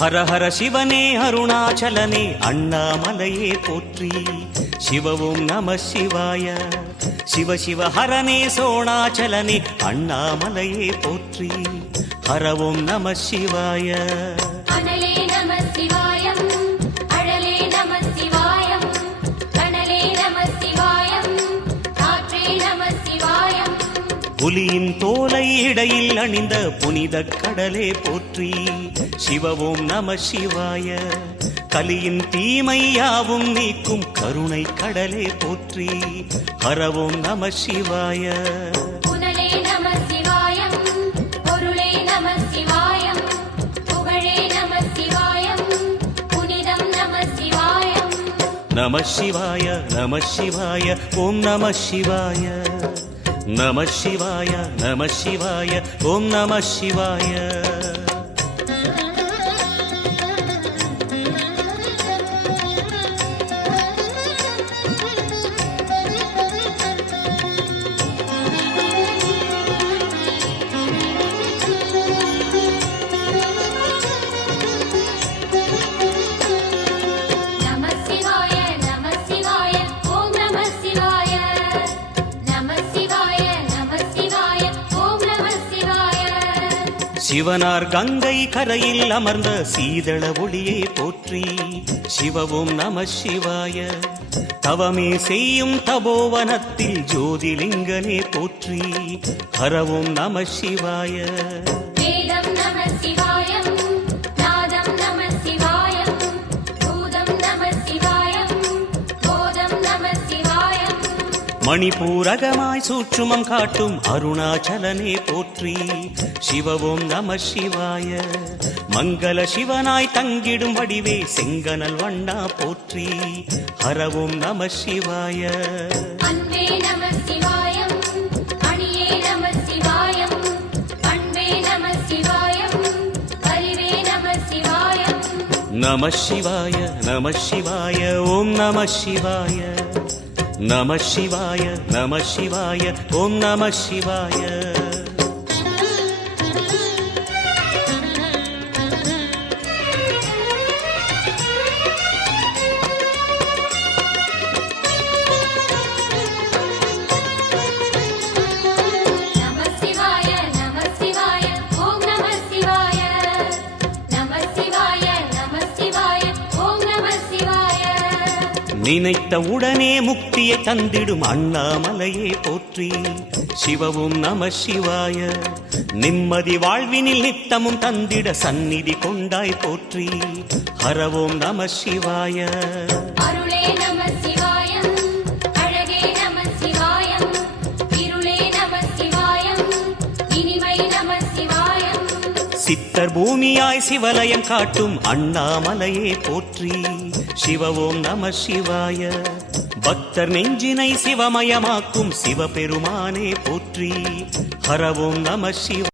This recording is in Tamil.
ஹர ஹர சிவனே அருணாச்சலனே அண்ணாமலையே போற்றி. சிவவும் நம சிவாய. சிவ சிவ ஹரனே சோணாச்சலனே அண்ணாமலையே போற்றி. ஹரவும் நம சிவாய. அனலே நம சிவாயம், அழலே நம சிவாயம், கனலே நம சிவாயம், காற்றே நம சிவாயம். புலியின் தோலை இடையில் அணிந்த புனித கடலே போற்றி. சிவவும் நம சிவாய. கலியின் தீமையாவும் நீக்கும் கருணை கடலே போற்றி. ஹரவும் நம சிவாய. புனலே நம சிவாயம், பொருளே நம சிவாயம், புகழே நம சிவாயம், புனிதம் நம சிவாயம். நம சிவாய நம சிவாய ஓம் நம சிவாய. நம சிவாய நம சிவாய ஓம் நம சிவாய. சிவனார் கங்கை கரையில் அமர்ந்த சீதள ஒளியே போற்றி. சிவவும் நம சிவாய. தவமே செய்யும் தபோவனத்தில் ஜோதிலிங்கனே போற்றி. ஹரவும் நம சிவாய. வேதம் நம சிவாயம், நாதம் நம சிவாயம், பூதம் நம சிவாயம், போதம் நம சிவாயம். மணிபூரகமாய் சூட்சுமம் காட்டும் அருணாச்சலனே போற்றி. சிவவும் நம சிவாய. மங்கள சிவனாய் தங்கிடும் வடிவே செங்கனல் வண்ணா போற்றி. ஹரவும் நம சிவாய. அன்பே நம சிவாயம், அணியே நம சிவாயம், அன்பே நம சிவாயம், அறிவே நம சிவாயம். நம சிவாய நம சிவாய ஓம் நம சிவாய. நம சிவாய நம சிவாய ஓம் நம சிவாய. நினைத்த உடனே முக்தியை தந்திடும் அண்ணாமலையே போற்றி. சிவவும் நம சிவாய. நிம்மதி வாழ்வினில் நித்தமும் தந்திட சந்நிதி கொண்டாய் போற்றி. ஹரவும் நம சிவாய. அருளே நம சிவாயம், அழகே நம சிவாயம், இருளே நம சிவாயம், இனிமை நம சிவாயம். சித்தர் பூமியாய் சிவலயம் காட்டும் அண்ணாமலையே போற்றி. சிவவும் நம சிவாய. பக்தர் நெஞ்சினை சிவமயமாக்கும் சிவபெருமானே போற்றி. ஹரவும் நம சிவாய.